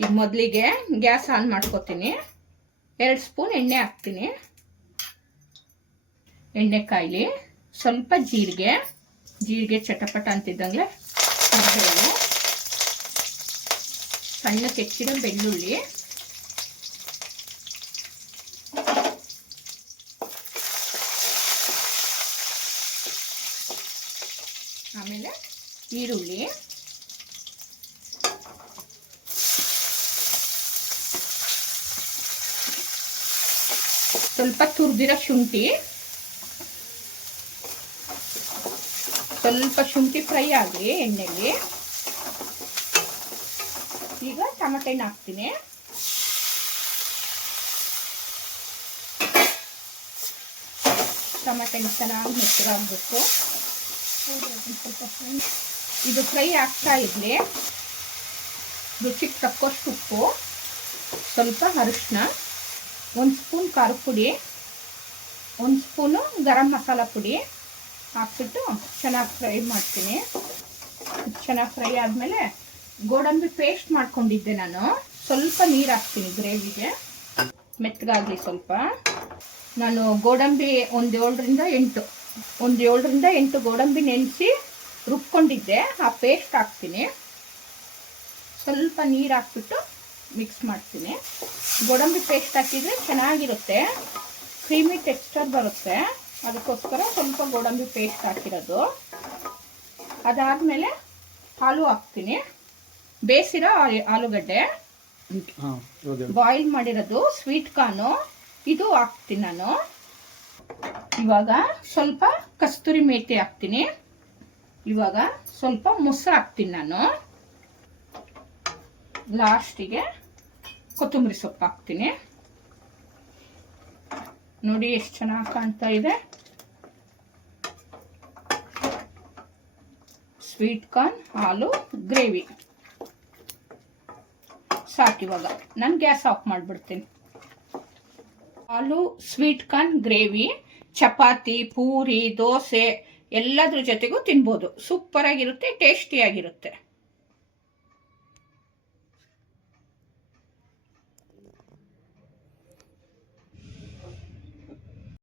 ಈಗ ಮೊದಲಿಗೆ gas on ಮಾಡ್ಕೊತೀನಿ. 2 ಸ್ಪೂನ್ ಎಣ್ಣೆ ಹಾಕ್ತೀನಿ. ಎಣ್ಣೆ ಕಾಯ್ಲಿ. ಸ್ವಲ್ಪ ಜೀರಿಗೆ ಚಟಪಟ ಅಂತಿದ್ದಂಗೆ ಕರಿಬೇವು, ಸಣ್ಣ ಹೆಚ್ಚಿರೋ ಬೆಳ್ಳುಳ್ಳಿ, ಆಮೇಲೆ ಈರುಳ್ಳಿ, ಸ್ವಲ್ಪ ತುರಿದಿರೋ ಶುಂಠಿ, ಸ್ವಲ್ಪ ಶುಂಠಿ ಫ್ರೈ ಆಗಲಿ ಎಣ್ಣೆಲಿ. ಈಗ ಟೊಮೆಟೊ ಹಾಕ್ತೀನಿ. ಟೊಮೆಟೊ ಚೆನ್ನಾಗಿ ಮೆತ್ತಗಾಗಬೇಕು. ಇದು ಫ್ರೈ ಆಗ್ತಾ ಇರಲಿ. ರುಚಿಗೆ ತಕ್ಕಷ್ಟು ಉಪ್ಪು, ಸ್ವಲ್ಪ ಅರಿಶಿನ, 1 ಸ್ಪೂನ್ ಖಾರದ ಪುಡಿ, 1 ಸ್ಪೂನು ಗರಂ ಮಸಾಲ ಪುಡಿ ಹಾಕ್ಬಿಟ್ಟು ಚೆನ್ನಾಗಿ ಫ್ರೈ ಮಾಡ್ತೀನಿ. ಚೆನ್ನಾಗಿ ಫ್ರೈ ಆದಮೇಲೆ ಗೋಡಂಬಿ ಪೇಸ್ಟ್ ಮಾಡ್ಕೊಂಡಿದ್ದೆ ನಾನು. ಸ್ವಲ್ಪ ನೀರು ಹಾಕ್ತೀನಿ ಗ್ರೇವಿಗೆ, ಮೆತ್ತಗಾಗಲಿ ಸ್ವಲ್ಪ. ನಾನು ಗೋಡಂಬಿ ಒಂದು 7ರಿಂದ 8 ಗೋಡಂಬಿ ನೆನೆಸಿ ರುಬ್ಕೊಂಡಿದ್ದೆ. ಆ ಪೇಸ್ಟ್ ಹಾಕ್ತೀನಿ. ಸ್ವಲ್ಪ ನೀರು ಹಾಕ್ಬಿಟ್ಟು ಮಿಕ್ಸ್ ಮಾಡ್ತೀನಿ. ಗೋಡಂಬಿ ಪೇಸ್ಟ್ ಹಾಕಿದರೆ ಚೆನ್ನಾಗಿರುತ್ತೆ, ಕ್ರೀಮಿ ಟೆಕ್ಸ್ಚರ್ ಬರುತ್ತೆ. ಅದಕ್ಕೋಸ್ಕರ ಸ್ವಲ್ಪ ಗೋಡಂಬಿ ಪೇಸ್ಟ್ ಹಾಕಿರೋದು. ಅದಾದಮೇಲೆ ಹಾಲು ಹಾಕ್ತೀನಿ. ಬೇಯಿಸಿರೋ ಆಲೂಗಡ್ಡೆ, ಬಾಯ್ಲ್ ಮಾಡಿರೋದು ಸ್ವೀಟ್ ಕಾರ್ನು, ಇದು ಹಾಕ್ತೀನಿ ನಾನು. ಇವಾಗ ಸ್ವಲ್ಪ ಕಸ್ತೂರಿ ಮೇಥಿ ಹಾಕ್ತೀನಿ. ಇವಾಗ ಸ್ವಲ್ಪ ಮೊಸರು ಹಾಕ್ತೀನಿ ನಾನು. ಲಾಸ್ಟಿಗೆ ಕೊತ್ತಂಬರಿ ಸೊಪ್ಪು ಹಾಕ್ತೀನಿ. ನೋಡಿ ಎಷ್ಟು ಚೆನ್ನಾಗಿ ಕಾಣ್ತಾ ಇದೆ. ಸ್ವೀಟ್ ಕಾರ್ನ್ ಹಾಲು ಗ್ರೇವಿ ಸಾಕು. ಇವಾಗ ನಾನು ಗ್ಯಾಸ್ ಆಫ್ ಮಾಡಿಬಿಡ್ತೀನಿ. ಹಾಲು sweet corn gravy chapati, puri, dosa ಎಲ್ಲದ್ರ ಜೊತೆಗೂ ತಿನ್ಬೋದು. ಸೂಪರಾಗಿರುತ್ತೆ, ಟೇಸ್ಟಿಯಾಗಿರುತ್ತೆ.